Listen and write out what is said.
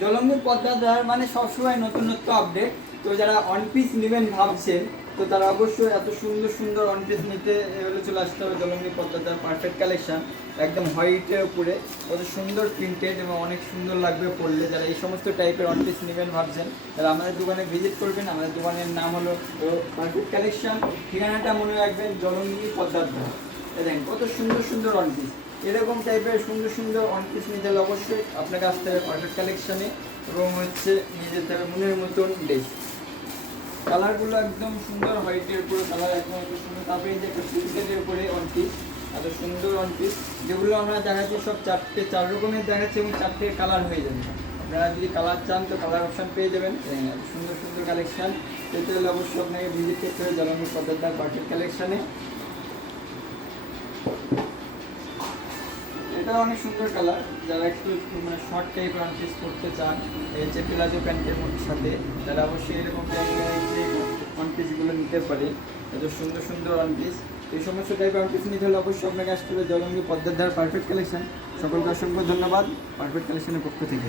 জলঙ্গি পদ্মার মানে সবসময় নতুনত্ব আপডেট। তো যারা ওয়ান পিস নেবেন ভাবছেন, তো তারা অবশ্যই এত সুন্দর সুন্দর ওয়ান পিস নিতে হলে চলে আসতে হবে জলঙ্গি পদ্মার পারফেক্ট কালেকশন। একদম হোয়াইটের উপরে কত সুন্দর প্রিন্টেড এবং অনেক সুন্দর লাগবে পরলে। যারা এই সমস্ত টাইপের ওয়ান পিস নেবেন ভাবছেন, তারা আমাদের দোকানে ভিজিট করবেন। আমাদের দোকানের নাম হলো পারফেক্ট কালেকশন। ঠিকানাটা মনে রাখবেন, জলঙ্গি পদ্মার। দেখেন কত সুন্দর সুন্দর ওয়ান পিস। এরকম টাইপের সুন্দর সুন্দর ওয়ান পিস নিতে হলে অবশ্যই আপনাকে আসতে হবে পারফেক্ট কালেকশানে এবং হচ্ছে নিয়ে যেতে হবে মনের মতন ড্রেস। কালারগুলো একদম সুন্দর, হোয়াইটের উপরে কালার একদম এত সুন্দর। তারপরে এই যে একটা প্রিন্টেডের উপরে ওয়ান পিস, এত সুন্দর ওয়ান পিস, যেগুলো আমরা দেখাচ্ছি সব চার রকমের দেখাচ্ছি এবং 4টে কালার হয়ে যাবে। আপনারা যদি কালার চান তো কালার অপশান পেয়ে যাবেন। এত সুন্দর সুন্দর কালেকশান পেতে হলে অবশ্যই আপনাকে ভিজিট করতে হবে জলঙ্গি পদ্মার পারফেক্ট কালেকশানে। এটা অনেক সুন্দর কালার। যারা একটু মানে শর্ট টাইপ ওয়ান পিস করতে চান, এই যে প্লাজো প্যান্টের সাথে, তারা অবশ্যই এরকম টাইপের যে ওয়ান পিসগুলো নিতে পারে। এত সুন্দর সুন্দর ওয়ান পিস। এই সমস্ত টাইপের ওয়ান পিস নিতে হলে অবশ্যই আপনাকে আসতে হবে জলঙ্গি পদ্মার পারফেক্ট কালেকশন। সকলকে অসংখ্য ধন্যবাদ পারফেক্ট কালেকশনের পক্ষ থেকে।